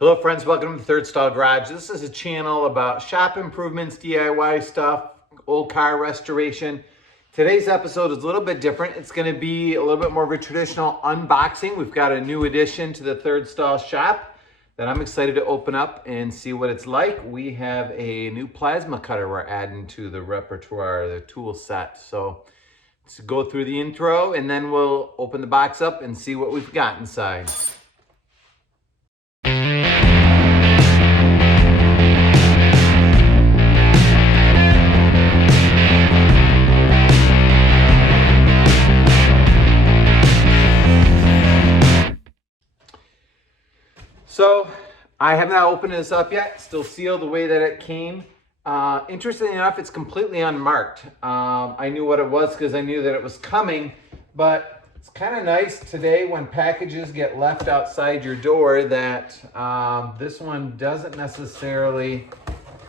Hello friends, welcome to the Third Stall Garage. This is a channel about shop improvements, DIY stuff, old car restoration. Today's episode is a little bit different. It's going to be a little bit more of a traditional unboxing. We've got a new addition to the Third Stall shop that I'm excited to open up and see what it's like. We have a new plasma cutter we're adding to the repertoire, the tool set. So let's go through the intro and then we'll open the box up and see what we've got inside. So I have not opened this up yet, still sealed the way that it came. Interestingly enough, it's completely unmarked. I knew what it was because I knew that it was coming, but it's kind of nice today when packages get left outside your door that this one doesn't necessarily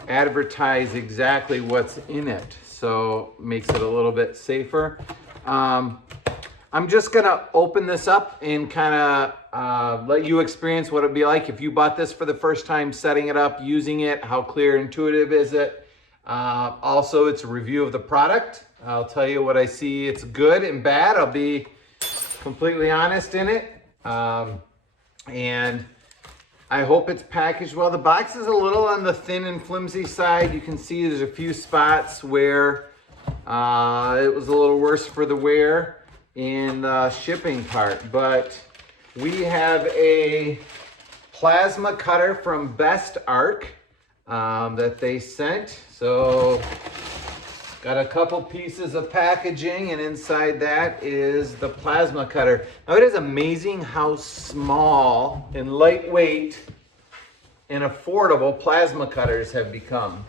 advertise exactly what's in it. So makes it a little bit safer. I'm just gonna open this up and kind of let you experience what it'd be like if you bought this for the first time, setting it up, using it, how clear, intuitive is it. Also, it's a review of the product. I'll tell you what I see, it's good and bad. I'll be completely honest in it. And I hope it's packaged well. The box is a little on the thin and flimsy side. You can see there's a few spots where it was a little worse for the wear in the shipping part, but we have a plasma cutter from Bestarc that they sent. So got a couple pieces of packaging, and inside that is the plasma cutter. Now it is amazing how small and lightweight and affordable plasma cutters have become.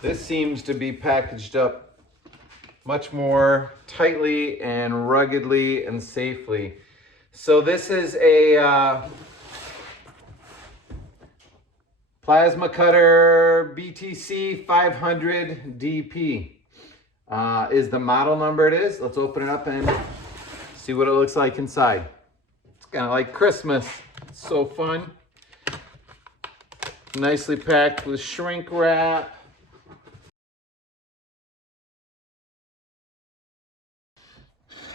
This seems to be packaged up much more tightly and ruggedly and safely. So this is a plasma cutter BTC 500 DP is the model number it is. Let's open it up and see what it looks like inside. It's kind of like Christmas. It's so fun. Nicely packed with shrink wrap.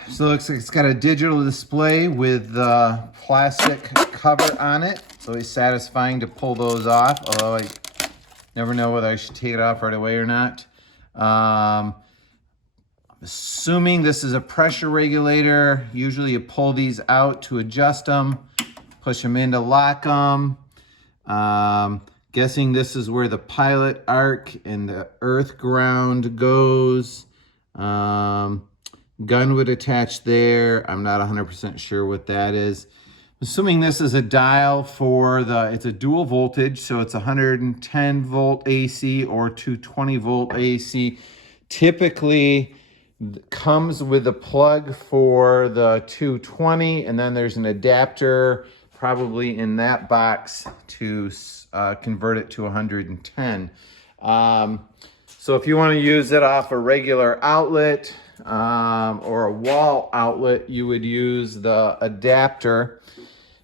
So it looks like it's got a digital display with the plastic cover on it. It's always satisfying to pull those off, although I never know whether I should take it off right away or not. I'm assuming this is a pressure regulator. Usually you pull these out to adjust them, push them in to lock them. Guessing this is where the pilot arc and the earth ground goes. Gun would attach there. I'm not 100% sure what that is. Assuming this is a dial for it's a dual voltage, so it's 110 volt AC or 220 volt AC. Typically comes with a plug for the 220, and then there's an adapter probably in that box to convert it to 110. So if you want to use it off a regular outlet, or a wall outlet, you would use the adapter.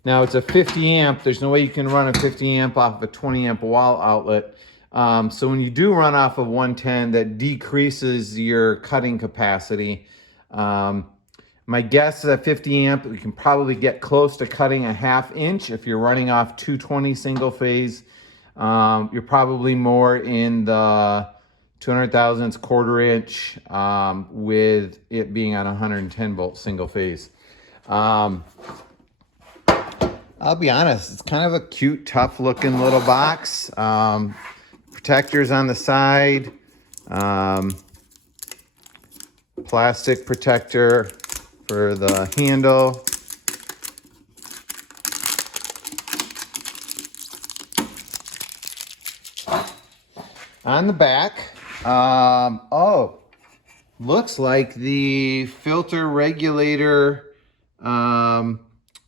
Now it's a 50 amp. There's no way you can run a 50 amp off of a 20 amp wall outlet. So when you do run off of 110, that decreases your cutting capacity. My guess is at 50 amp, you can probably get close to cutting a 1/2 inch. If you're running off 220 single phase, you're probably more in the 200 thousandths, 1/4 inch, with it being on 110 volt single phase. I'll be honest, it's kind of a cute, tough looking little box. Protectors on the side, plastic protector for the handle. On the back, looks like the filter regulator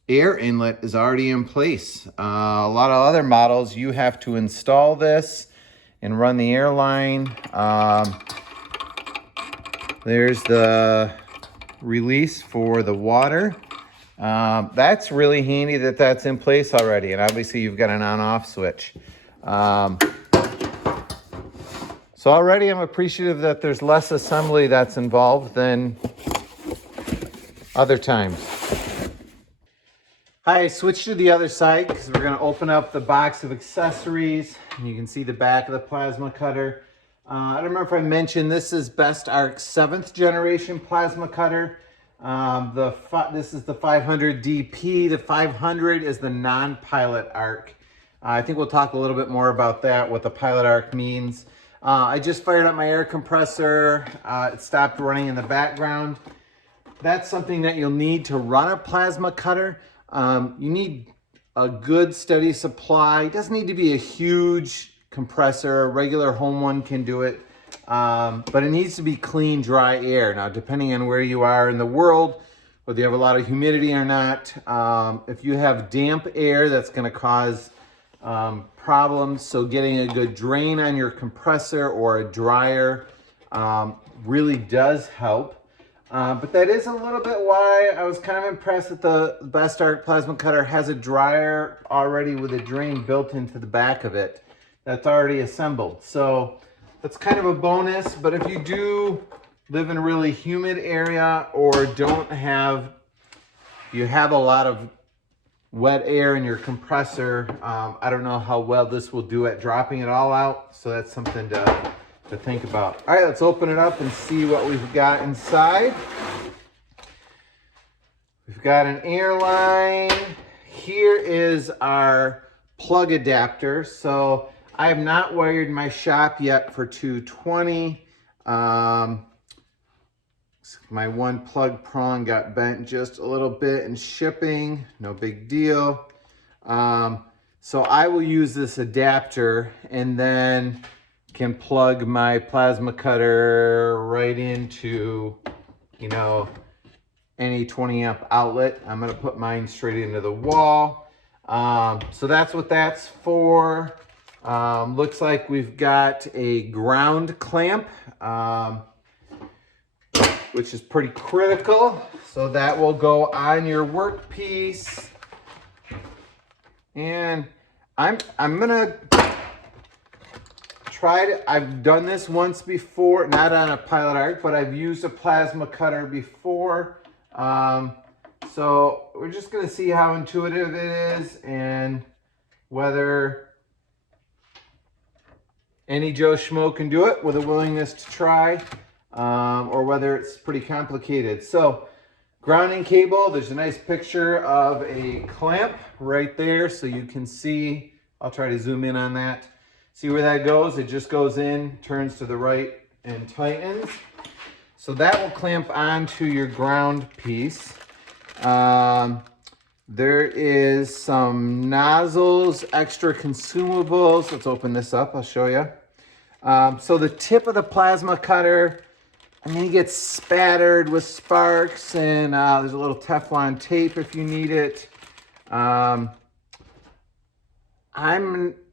air inlet is already in place. A lot of other models, you have to install this and run the air line. There's the release for the water. That's really handy that that's in place already. And obviously you've got an on-off switch. So already I'm appreciative that there's less assembly that's involved than other times. I switched to the other side because we're going to open up the box of accessories. And you can see the back of the plasma cutter. I don't remember if I mentioned this is Bestarc's 7th generation plasma cutter. This is the 500 DP. The 500 is the non-pilot arc. I think we'll talk a little bit more about that, what the pilot arc means. I just fired up my air compressor. It stopped running in the background. That's something that you'll need to run a plasma cutter. You need a good steady supply. It doesn't need to be a huge compressor. A regular home one can do it. But it needs to be clean, dry air. Now, depending on where you are in the world, whether you have a lot of humidity or not, if you have damp air, that's going to cause problems. So getting a good drain on your compressor or a dryer really does help. But that is a little bit why I was kind of impressed that the Bestarc plasma cutter has a dryer already with a drain built into the back of it that's already assembled. So that's kind of a bonus. But if you do live in a really humid area or you have a lot of wet air in your compressor, I don't know how well this will do at dropping it all out. So that's something to think about. All right, let's open it up and see what we've got inside. We've got an air line. Here is our plug adapter. So I have not wired my shop yet for 220. My one plug prong got bent just a little bit in shipping. No big deal. So I will use this adapter and then can plug my plasma cutter right into, any 20 amp outlet. I'm gonna put mine straight into the wall. So that's what that's for. Looks like we've got a ground clamp, which is pretty critical. So that will go on your workpiece. And I'm gonna I've done this once before, not on a pilot arc, but I've used a plasma cutter before. So we're just gonna see how intuitive it is and whether any Joe Schmo can do it with a willingness to try, or whether it's pretty complicated. So grounding cable, there's a nice picture of a clamp right there so you can see. I'll try to zoom in on that. See where that goes? It just goes in, turns to the right, and tightens. So that will clamp onto your ground piece. There is some nozzles, extra consumables. Let's open this up, I'll show you. So the tip of the plasma cutter, it gets spattered with sparks, and there's a little Teflon tape if you need it.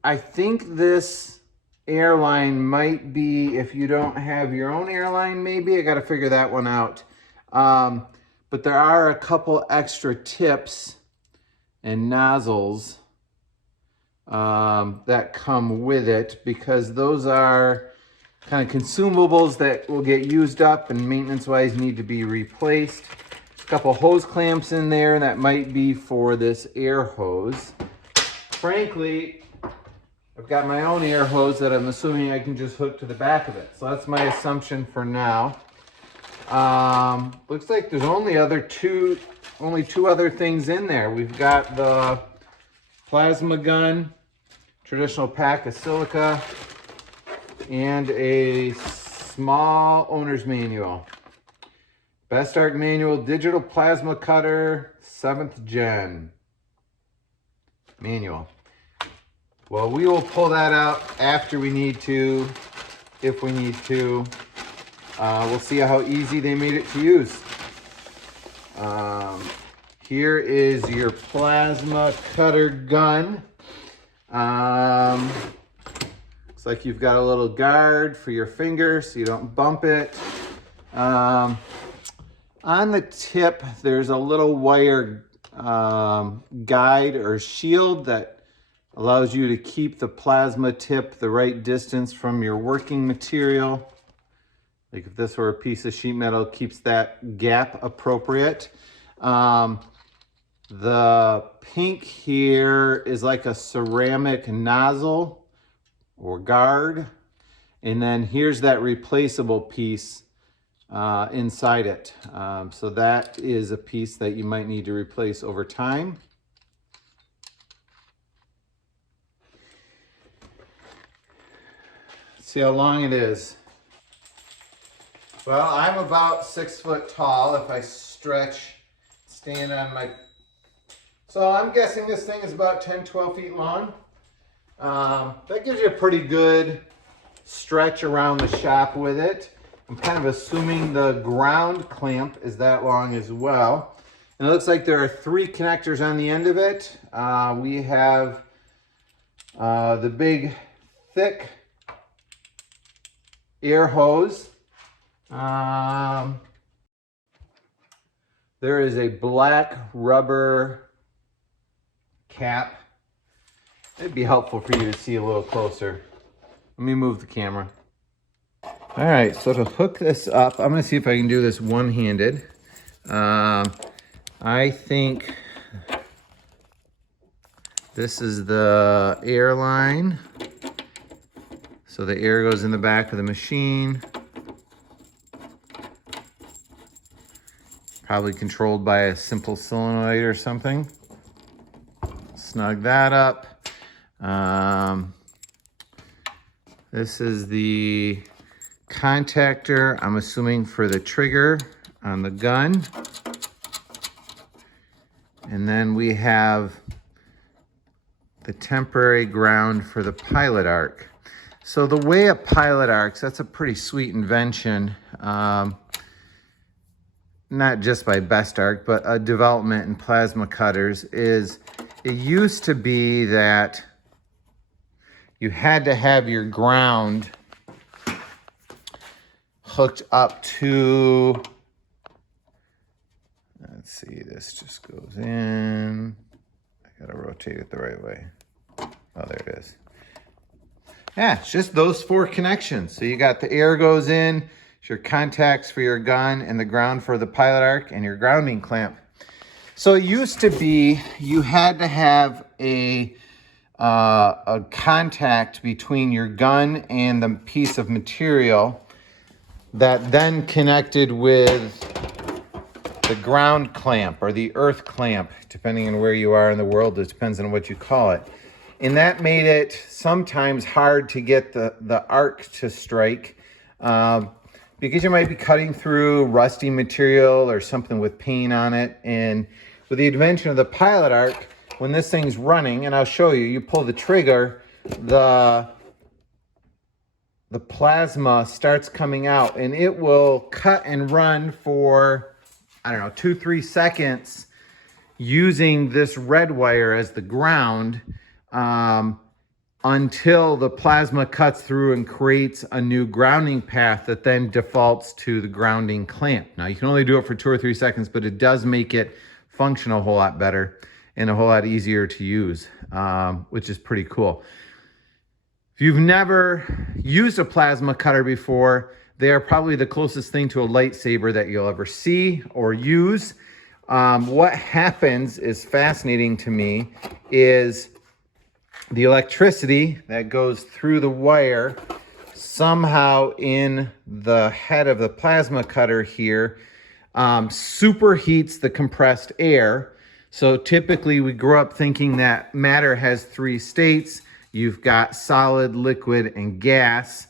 I think this airline might be, if you don't have your own airline, maybe. I got to figure that one out. But there are a couple extra tips and nozzles that come with it, because those are kind of consumables that will get used up and maintenance-wise need to be replaced. A couple hose clamps in there that might be for this air hose. Frankly, I've got my own air hose that I'm assuming I can just hook to the back of it. So that's my assumption for now. Looks like there's only two other things in there. We've got the plasma gun, traditional pack of silica, and a small owner's manual. Bestarc manual, digital plasma cutter, 7th gen manual. Well, we will pull that out after we need to, if we need to. We'll see how easy they made it to use. Here is your plasma cutter gun. Looks like you've got a little guard for your finger so you don't bump it. On the tip, there's a little wire guide or shield that allows you to keep the plasma tip the right distance from your working material. Like if this were a piece of sheet metal, it keeps that gap appropriate. The pink here is like a ceramic nozzle or guard. And then here's that replaceable piece inside it. So that is a piece that you might need to replace over time. See how long it is. Well, I'm about 6 foot tall if I stand on my... So I'm guessing this thing is about 10, 12 feet long. That gives you a pretty good stretch around the shop with it. I'm kind of assuming the ground clamp is that long as well. And it looks like there are 3 connectors on the end of it. We have the big, thick air hose. There is a black rubber cap. It'd be helpful for you to see a little closer. Let me move the camera. All right, so to hook this up, I'm gonna see if I can do this one-handed. I think this is the air line. So the air goes in the back of the machine. Probably controlled by a simple solenoid or something. Snug that up. This is the contactor, I'm assuming for the trigger on the gun. And then we have the temporary ground for the pilot arc. So the way a pilot arcs, that's a pretty sweet invention. Not just by Bestarc, but a development in plasma cutters, is it used to be that you had to have your ground hooked up to, let's see, this just goes in. I gotta rotate it the right way. Oh, there it is. Yeah, it's just those 4 connections. So you got the air goes in, your contacts for your gun, and the ground for the pilot arc, and your grounding clamp. So it used to be you had to have a contact between your gun and the piece of material that then connected with the ground clamp or the earth clamp, depending on where you are in the world. It depends on what you call it. And that made it sometimes hard to get the arc to strike. Because you might be cutting through rusty material or something with paint on it. And with the invention of the pilot arc, when this thing's running, and I'll show you, you pull the trigger, the plasma starts coming out, and it will cut and run for, I don't know, 2-3 seconds using this red wire as the ground, until the plasma cuts through and creates a new grounding path that then defaults to the grounding clamp. Now, you can only do it for 2 or 3 seconds, but it does make it function a whole lot better and a whole lot easier to use, which is pretty cool. If you've never used a plasma cutter before, they are probably the closest thing to a lightsaber that you'll ever see or use. What happens is fascinating to me is the electricity that goes through the wire somehow in the head of the plasma cutter here superheats the compressed air. So typically we grow up thinking that matter has 3 states. You've got solid, liquid, and gas.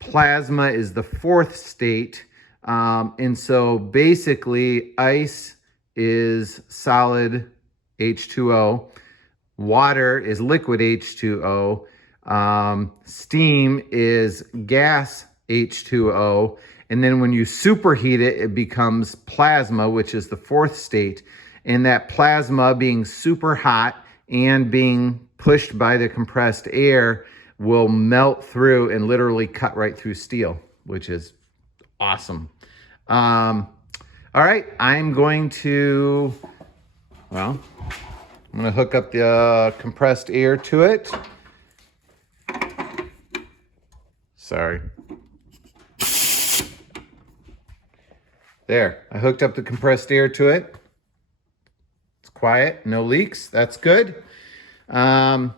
Plasma is the 4th state. And so basically ice is solid H2O. Water is liquid H2O. Steam is gas H2O. And then when you superheat it, it becomes plasma, which is the 4th state. And that plasma being super hot and being pushed by the compressed air will melt through and literally cut right through steel, which is awesome. All right, I'm going to Well, I'm gonna hook up the compressed air to it. Sorry. There, I hooked up the compressed air to it. It's quiet, no leaks, that's good. When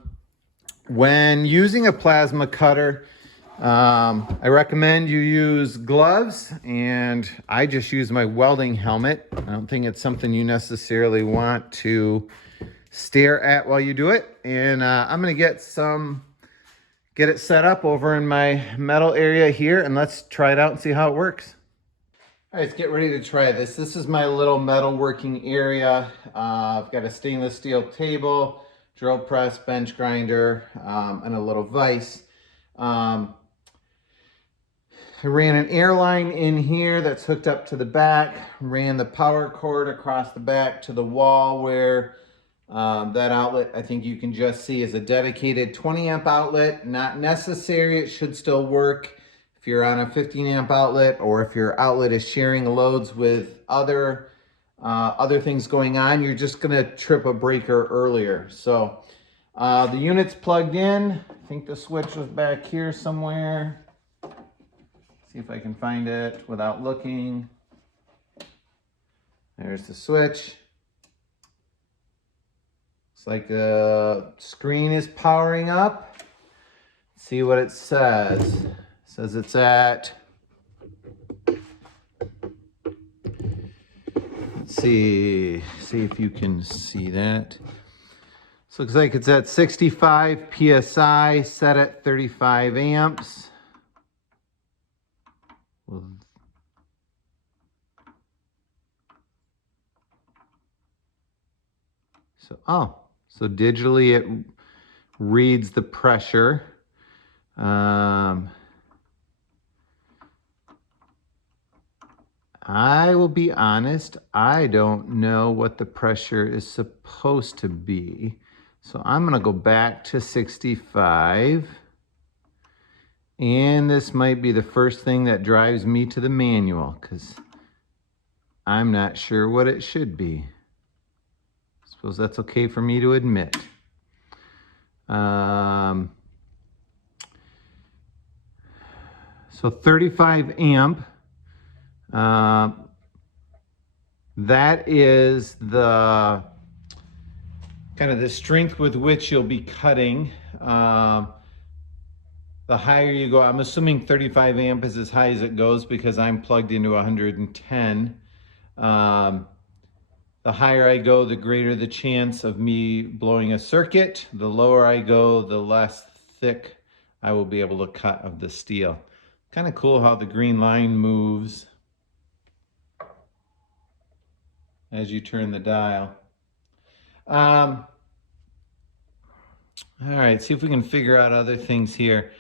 using a plasma cutter, I recommend you use gloves, and I just use my welding helmet. I don't think it's something you necessarily want to stare at while you do it. And I'm gonna get it set up over in my metal area here, and let's try it out and see how it works. All right, let's get ready to try this. This is my little metal working area. I've got a stainless steel table, drill press, bench grinder, and a little vise. I ran an air line in here that's hooked up to the back, ran the power cord across the back to the wall where that outlet, I think you can just see, is a dedicated 20 amp outlet. Not necessary, it should still work if you're on a 15 amp outlet, or if your outlet is sharing loads with other things going on, you're just gonna trip a breaker earlier. So the unit's plugged in. I think the switch was back here somewhere. See if I can find it without looking. There's the switch. Looks like the screen is powering up. Let's see what it says. It says it's at, let's see if you can see that. This looks like it's at 65 PSI, set at 35 amps. So digitally it reads the pressure. I will be honest, I don't know what the pressure is supposed to be. So I'm gonna go back to 65. And this might be the first thing that drives me to the manual, because I'm not sure what it should be. I suppose that's okay for me to admit. So 35 amp. That is the kind of the strength with which you'll be cutting. The higher you go, I'm assuming 35 amp is as high as it goes because I'm plugged into 110. The higher I go, the greater the chance of me blowing a circuit. The lower I go, the less thick I will be able to cut of the steel. Kind of cool how the green line moves as you turn the dial. All right, see if we can figure out other things here.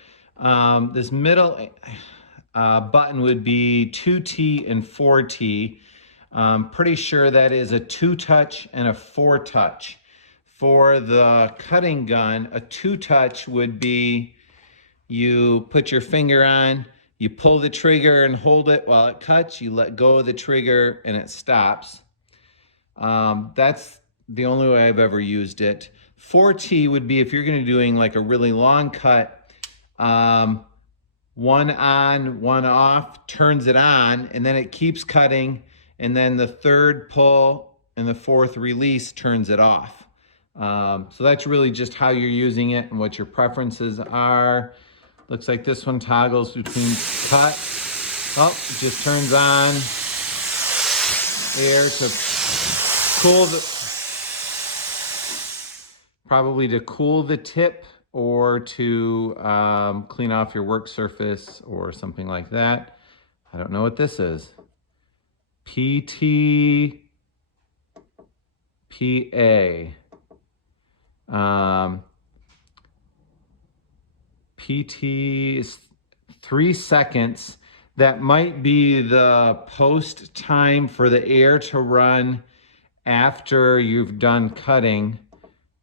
This middle button would be 2T and 4T. I'm pretty sure that is a 2-touch and a 4-touch. For the cutting gun, a 2-touch would be you put your finger on, you pull the trigger and hold it while it cuts, you let go of the trigger and it stops. That's the only way I've ever used it. 4T would be if you're going to be doing like a really long cut, one on, one off, turns it on, and then it keeps cutting, and then the third pull and the fourth release turns it off. So that's really just how you're using it and what your preferences are. Looks like this one toggles between cut. Oh, it just turns on air to cool probably to cool the tip, or to clean off your work surface or something like that. I don't know what this is. PT, PA. PT is 3 seconds. That might be the post time for the air to run after you've done cutting.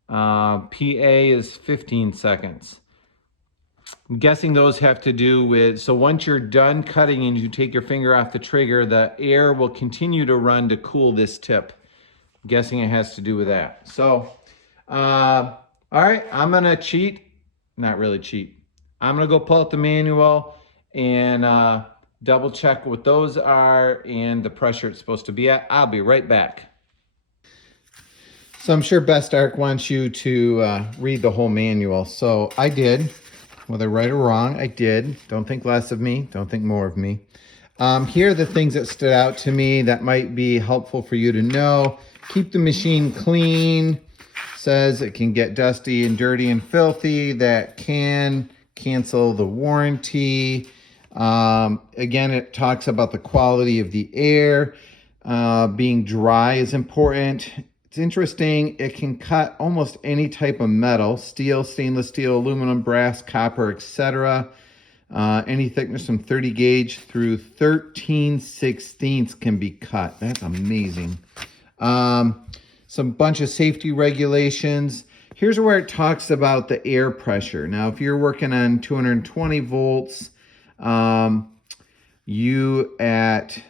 PA is 15 seconds. I'm guessing those have to do with, so once you're done cutting and you take your finger off the trigger, the air will continue to run to cool this tip. guessing it has to do with that. So, all right, I'm gonna cheat. Not really cheat. I'm gonna go pull out the manual and double check what those are and the pressure it's supposed to be at. I'll be right back. So I'm sure Bestarc wants you to read the whole manual. So I did. Whether right or wrong, I did. Don't think less of me. Don't think more of me. Here are the things that stood out to me that might be helpful for you to know. Keep the machine clean. Says it can get dusty and dirty and filthy. That can cancel the warranty. Again, it talks about the quality of the air. Being dry is important. It's interesting, it can cut almost any type of metal, steel, stainless steel, aluminum, brass, copper, etc. Any thickness from 30 gauge through 13/16 can be cut. That's amazing. Some bunch of safety regulations. Here's where it talks about the air pressure. Now, if you're working on 220 volts, you at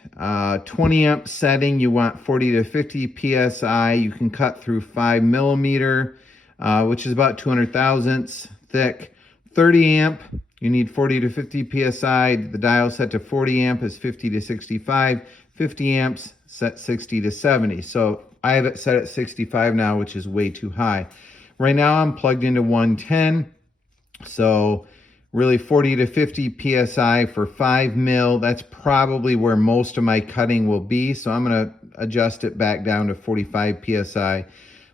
20 amp setting, you want 40 to 50 psi. You can cut through 5 millimeter, which is about 200 thousandths thick. 30 amp, you need 40 to 50 psi. The dial set to 40 amp is 50 to 65. 50 amps set 60 to 70. So I have it set at 65 now, which is way too high. Right now I'm plugged into 110. So really 40 to 50 psi for 5 mil. That's probably where most of my cutting will be. So I'm going to adjust it back down to 45 psi.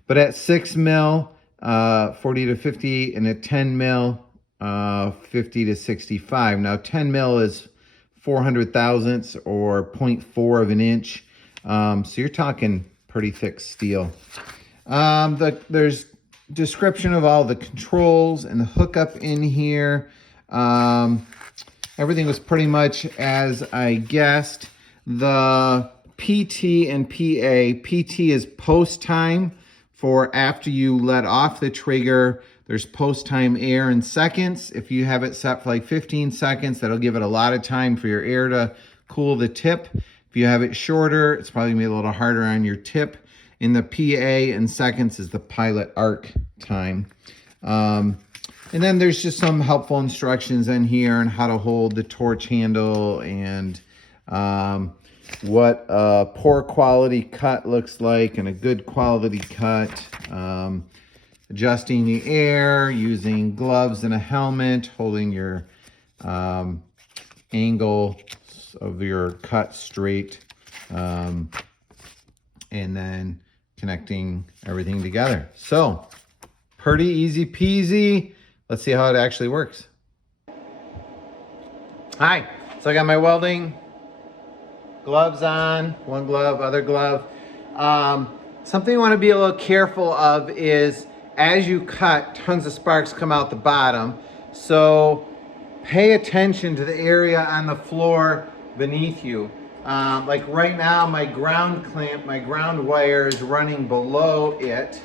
But at 6 mil, 40 to 50, and at 10 mil, 50 to 65. Now 10 mil is 400 thousandths or 0.4 of an inch. So you're talking pretty thick steel. There's description of all the controls and the hookup in here. Everything was pretty much as I guessed. The PT and PA. PT is post time for after you let off the trigger. There's post time air in seconds. If you have it set for like 15 seconds, that'll give it a lot of time for your air to cool the tip. If you have it shorter, it's probably gonna be a little harder on your tip. In the PA in seconds is the pilot arc time. And then there's just some helpful instructions in here on how to hold the torch handle and what a poor quality cut looks like and a good quality cut. Adjusting the air, using gloves and a helmet, holding your angle of your cut straight, and then connecting everything together. So, pretty easy peasy. Let's see how it actually works. Hi, so I got my welding gloves on, one glove, other glove. Something you want to be a little careful of is as you cut, tons of sparks come out the bottom. So pay attention to the area on the floor beneath you. Like right now, my ground clamp, my ground wire is running below it.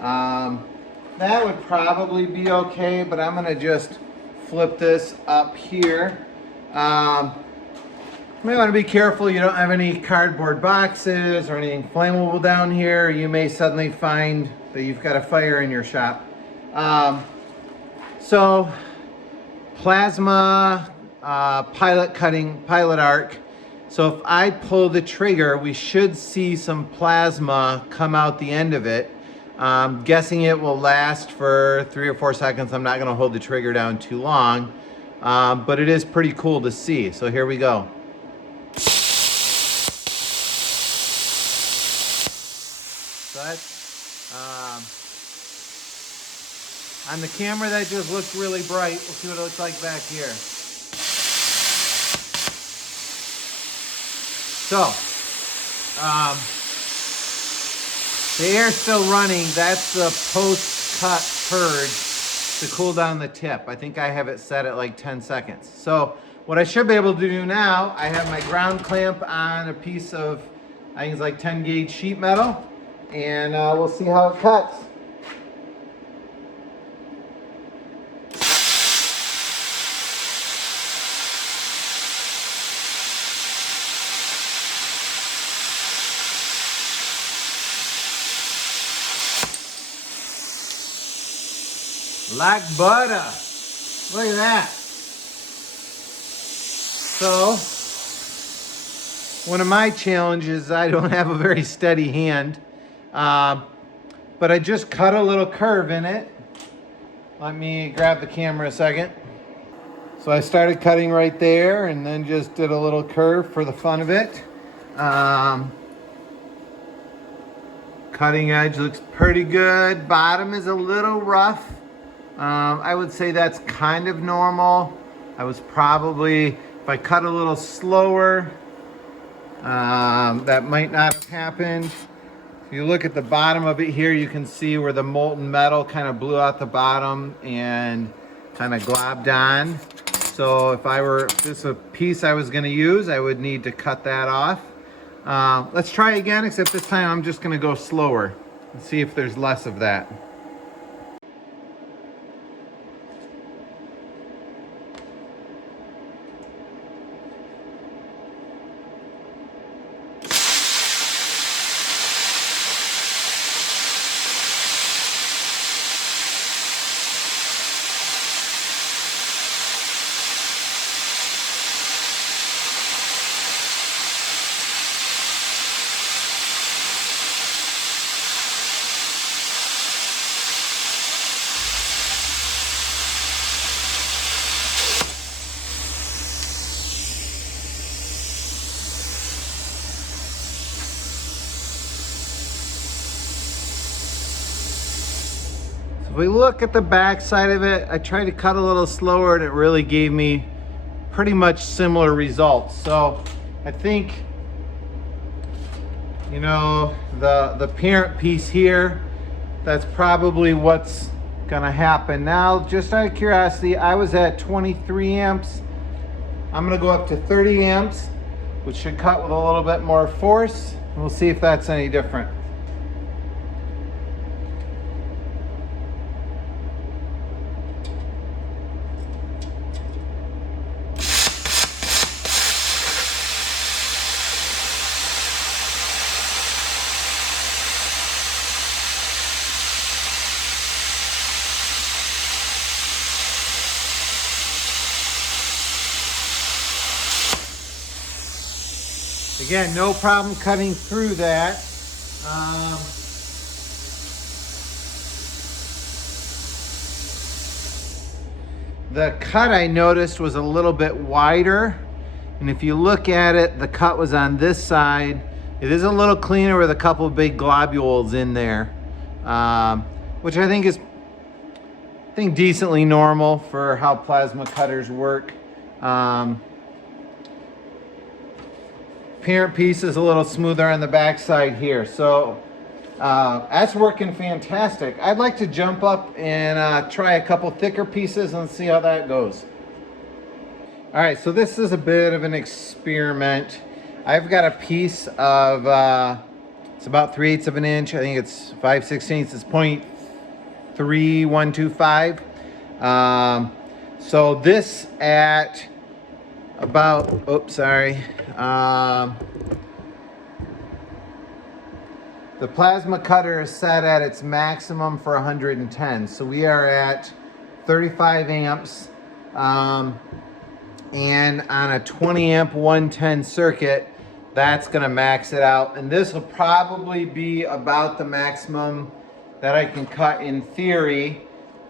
That would probably be okay, but I'm gonna just flip this up here. You may want to be careful you don't have any cardboard boxes or anything flammable down here. You may suddenly find that you've got a fire in your shop. So plasma pilot arc. So if I pull the trigger, we should see some plasma come out the end of it. Guessing it will last for 3 or 4 seconds. I'm not going to hold the trigger down too long, but it is pretty cool to see. So here we go. So that's, on the camera that just looked really bright. We'll see what it looks like back here. So, the air's still running. That's the post-cut purge to cool down the tip. I think I have it set at like 10 seconds. So what I should be able to do now, I have my ground clamp on a piece of, I think it's like 10 gauge sheet metal, and we'll see how it cuts. Like butter. Look at that. So, one of my challenges, I don't have a very steady hand, but I just cut a little curve in it. Let me grab the camera a second. So I started cutting right there and then just did a little curve for the fun of it. Cutting edge looks pretty good. Bottom is a little rough. I would say that's kind of normal. I was probably, if I cut a little slower, that might not have happened. If you look at the bottom of it here, you can see where the molten metal kind of blew out the bottom and kind of globbed on. So if this was a piece I was gonna use, I would need to cut that off. Let's try again, except this time I'm just gonna go slower and see if there's less of that. If we look at the back side of it, I tried to cut a little slower and it really gave me pretty much similar results. So I think, you know, the parent piece here, that's probably what's gonna happen. Now, just out of curiosity, I was at 23 amps. I'm gonna go up to 30 amps, which should cut with a little bit more force. We'll see if that's any different. Again, no problem cutting through that. The cut I noticed was a little bit wider. And if you look at it, the cut was on this side. It is a little cleaner with a couple of big globules in there, which I think is decently normal for how plasma cutters work. Parent piece is a little smoother on the back side here. So that's working fantastic. I'd like to jump up and try a couple thicker pieces and see how that goes. All right, so this is a bit of an experiment. I've got a piece of, it's about 3/8 of an inch. I think it's 5/16. It's 0.3125. So this at about, oops, sorry. The plasma cutter is set at its maximum for 110. So we are at 35 amps. And on a 20 amp 110 circuit, that's gonna max it out. And this will probably be about the maximum that I can cut in theory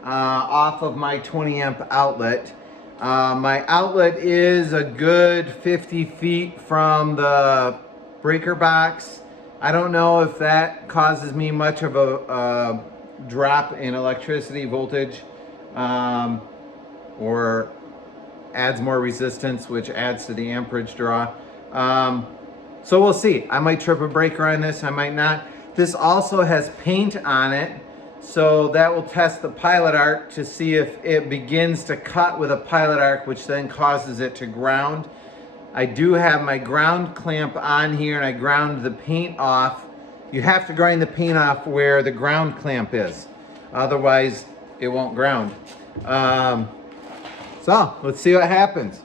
off of my 20 amp outlet. My outlet is a good 50 feet from the breaker box. I don't know if that causes me much of a drop in electricity voltage or adds more resistance, which adds to the amperage draw. So we'll see. I might trip a breaker on this, I might not. This also has paint on it, so that will test the pilot arc to see if it begins to cut with a pilot arc, which then causes it to ground. I do have my ground clamp on here and I ground the paint off. You have to grind the paint off where the ground clamp is. Otherwise, it won't ground. So let's see what happens.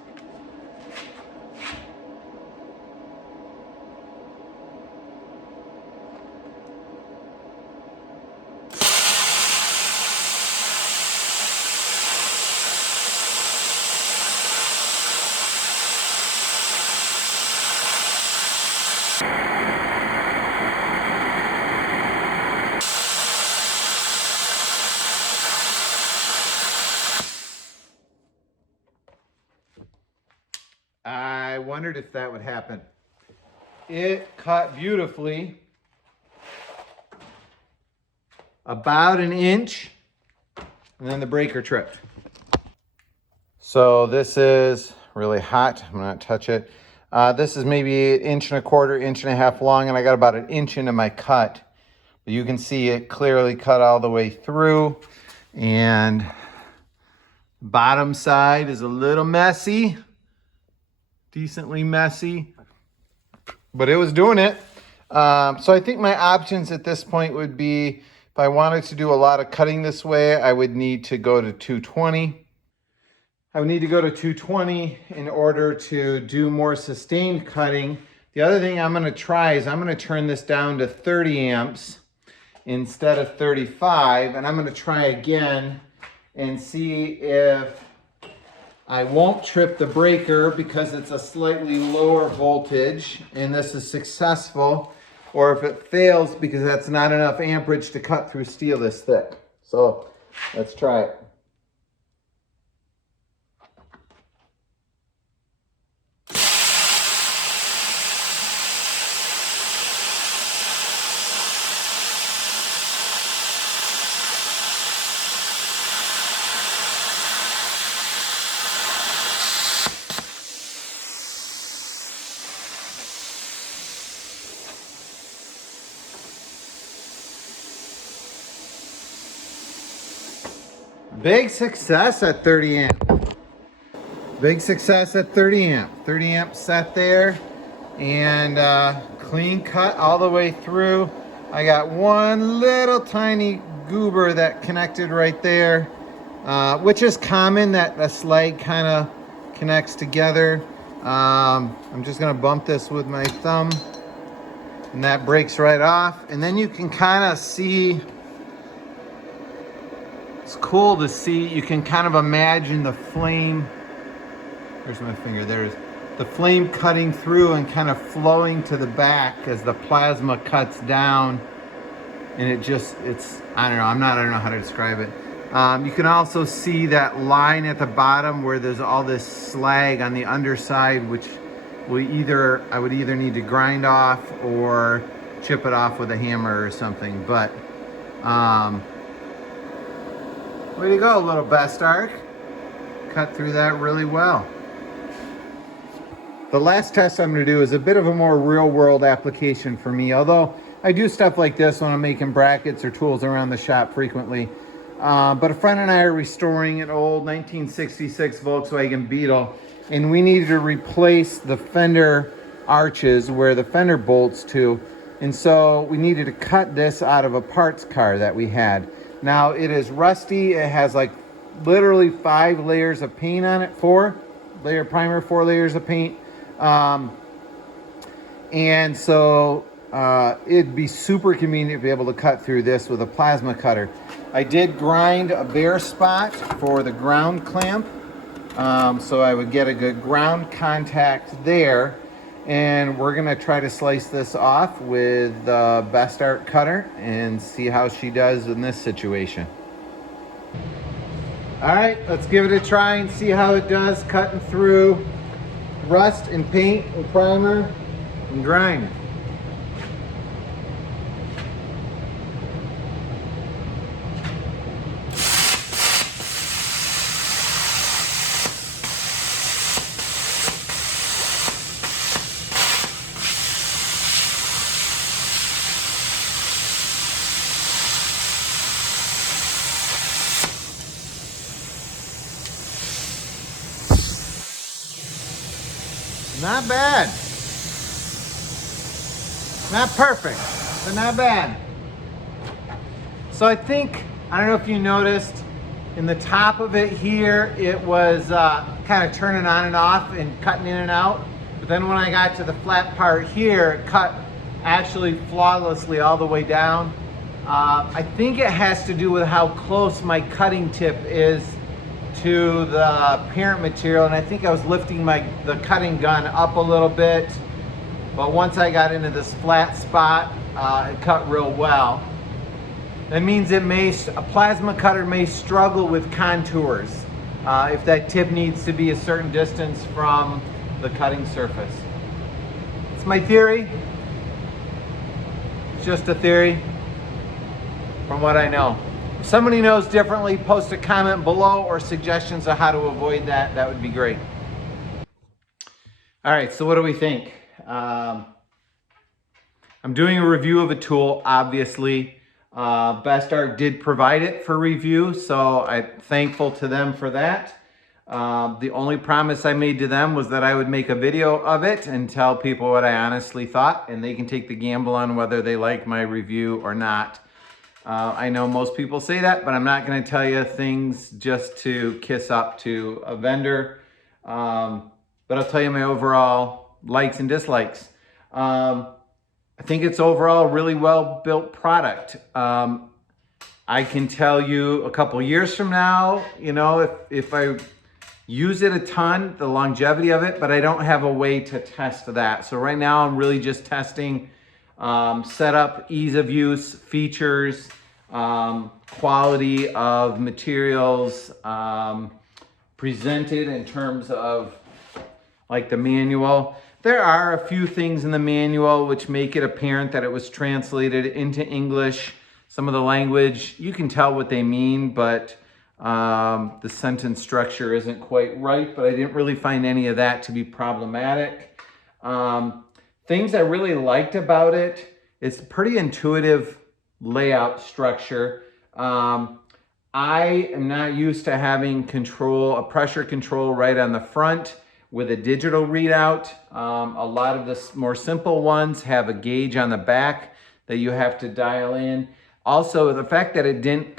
I wondered if that would happen. It cut beautifully. About an inch, and then the breaker tripped. So this is really hot. I'm gonna touch it. This is maybe 1.25 inches, 1.5 inches long, and I got about 1 inch into my cut. But you can see it clearly cut all the way through, and bottom side is a little messy, decently messy, but it was doing it. So I think my options at this point would be, if I wanted to do a lot of cutting this way, I would need to go to 220. I would need to go to 220 in order to do more sustained cutting. The other thing I'm gonna try is I'm gonna turn this down to 30 amps instead of 35, and I'm gonna try again and see if I won't trip the breaker because it's a slightly lower voltage and this is successful, or if it fails because that's not enough amperage to cut through steel this thick. So let's try it. Big success at 30 amp. Big success at 30 amp. 30 amp set there, and clean cut all the way through. I got one little tiny goober that connected right there, which is common, that the slag kind of connects together. I'm just gonna bump this with my thumb, and that breaks right off. And then you can kind of see, it's cool to see, you can kind of imagine the flame, there's my finger, there's the flame cutting through and kind of flowing to the back as the plasma cuts down. And it's, I don't know how to describe it. You can also see that line at the bottom where there's all this slag on the underside, which I would either need to grind off or chip it off with a hammer or something. But way to go, little Bestarc. Cut through that really well. The last test I'm going to do is a bit of a more real-world application for me, although I do stuff like this when I'm making brackets or tools around the shop frequently. But a friend and I are restoring an old 1966 Volkswagen Beetle, and we needed to replace the fender arches where the fender bolts to, and so we needed to cut this out of a parts car that we had. Now it is rusty. It has like literally 5 layers of paint on it, 4-layer primer, 4 layers of paint. And so it'd be super convenient to be able to cut through this with a plasma cutter. I did grind a bare spot for the ground clamp, so I would get a good ground contact there. And we're gonna try to slice this off with the Bestarc cutter and see how she does in this situation. All right, let's give it a try and see how it does cutting through rust and paint and primer and grime. Not bad. Not perfect, but not bad. So I think, I don't know if you noticed, in the top of it here, it was kind of turning on and off and cutting in and out. But then when I got to the flat part here, it cut actually flawlessly all the way down. I think it has to do with how close my cutting tip is to the parent material, and I think I was lifting the cutting gun up a little bit, but once I got into this flat spot, it cut real well. That means a plasma cutter may struggle with contours if that tip needs to be a certain distance from the cutting surface. It's my theory. It's just a theory from what I know. If somebody knows differently, post a comment below or suggestions on how to avoid that. That would be great. All right, so what do we think? I'm doing a review of a tool, obviously. Bestarc did provide it for review, so I'm thankful to them for that. The only promise I made to them was that I would make a video of it and tell people what I honestly thought, and they can take the gamble on whether they like my review or not. I know most people say that, but I'm not going to tell you things just to kiss up to a vendor. But I'll tell you my overall likes and dislikes. I think it's overall a really well-built product. I can tell you a couple years from now, you know, if I use it a ton, the longevity of it, but I don't have a way to test that. So right now I'm really just testing setup, ease of use, features, quality of materials, presented in terms of like the manual. There are a few things in the manual which make it apparent that it was translated into English. Some of the language, you can tell what they mean, but the sentence structure isn't quite right, but I didn't really find any of that to be problematic. Things I really liked about it, it's a pretty intuitive layout structure. I am not used to having a pressure control right on the front with a digital readout. A lot of the more simple ones have a gauge on the back that you have to dial in. Also, the fact that it didn't,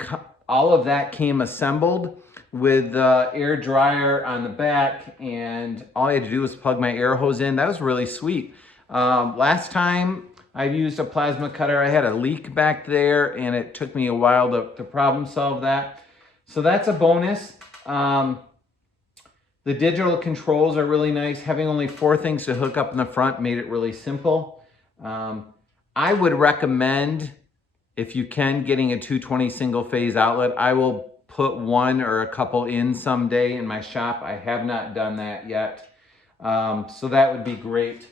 all of that came assembled with the air dryer on the back, and all I had to do was plug my air hose in. That was really sweet. Last time I used a plasma cutter, I had a leak back there, and it took me a while to problem solve that. So that's a bonus. The digital controls are really nice. Having only 4 things to hook up in the front made it really simple. I would recommend, if you can, getting a 220 single phase outlet. I will put one or a couple in someday in my shop. I have not done that yet. So that would be great.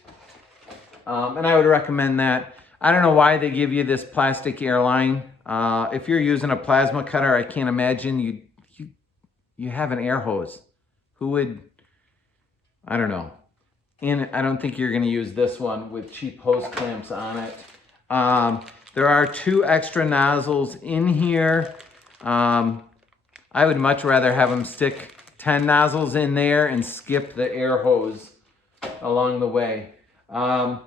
And I would recommend that. I don't know why they give you this plastic airline. If you're using a plasma cutter, I can't imagine you have an air hose. Who would, I don't know. And I don't think you're gonna use this one with cheap hose clamps on it. There are 2 extra nozzles in here. I would much rather have them stick 10 nozzles in there and skip the air hose along the way. The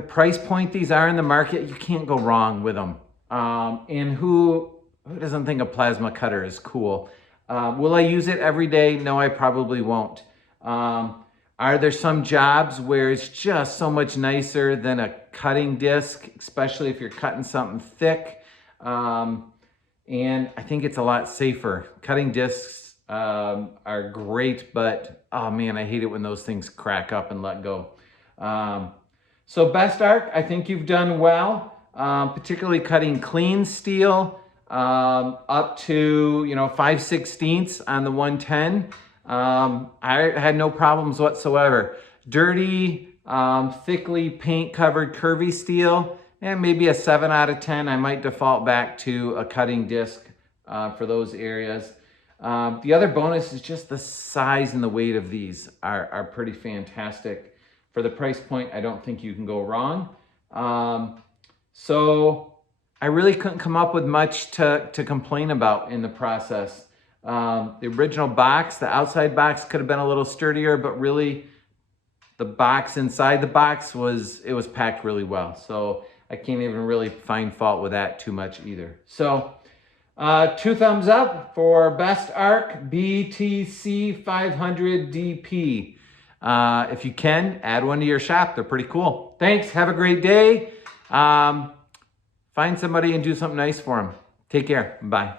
price point these are in the market, you can't go wrong with them. And who doesn't think a plasma cutter is cool? Will I use it every day? No, I probably won't. Are there some jobs where it's just so much nicer than a cutting disc, especially if you're cutting something thick? And I think it's a lot safer. Cutting discs are great, but oh man, I hate it when those things crack up and let go. So Bestarc, I think you've done well, particularly cutting clean steel. Up to, 5/16 on the 110. I had no problems whatsoever. Dirty, thickly paint covered curvy steel, and maybe a 7 out of 10. I might default back to a cutting disc for those areas. The other bonus is just the size and the weight of these are pretty fantastic. For the price point, I don't think you can go wrong. So I really couldn't come up with much to complain about in the process. The original box, the outside box could have been a little sturdier, but really the box inside the box was packed really well. So I can't even really find fault with that too much either. So 2 thumbs up for Bestarc BTC 500 DP. If you can, add one to your shop. They're pretty cool. Thanks. Have a great day. Find somebody and do something nice for them. Take care. Bye.